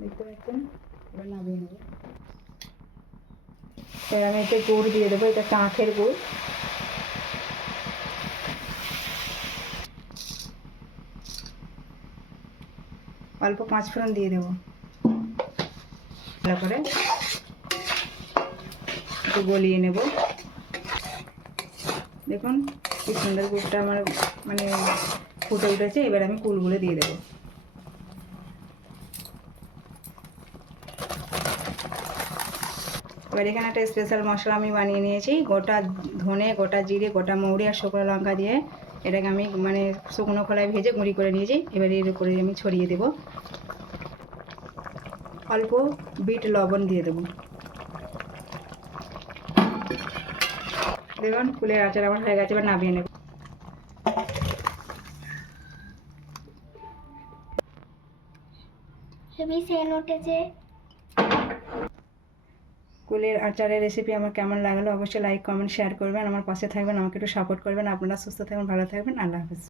দেখতে পাচ্ছেন। এবার নামিয়ে নেব। এবার আমি একটু গুড় দিয়ে দেবো, এটা আখের গুড়। অল্প 5 ফোড়ন দিয়ে দেবো। ভালো করে একটু গলিয়ে নেব। দেখুন কি সুন্দর গুড়টা আমার মানে ফুটে উঠেছে। এবার আমি কুলগুলো দিয়ে দেবো। এবার এখানে একটা স্পেশাল মশলা আমি বানিয়ে নিয়েছি, গোটা ধনে, গোটা জিরে, গোটা মৌরি আর শুকনো লঙ্কা দিয়ে এটাকে আমি মানে শুকনো খোলায় ভেজে গুঁড়ি করে নিয়েছি। এবার এর উপরে আমি ছড়িয়ে দেব। অল্প বিট লবণ দিয়ে দেবো। দেখুন কুলের আচার আমার হয়ে গেছে। এবার নামিয়ে নেব। কুলের আচারের রেসিপি আমার কেমন লাগলো অবশ্যই লাইক কমেন্ট শেয়ার করবেন, আমার পাশে থাকবেন, আমাকে একটু সাপোর্ট করবেন। আপনারা সুস্থ থাকবেন, ভালো থাকবেন। আল্লাহ হাফেজ।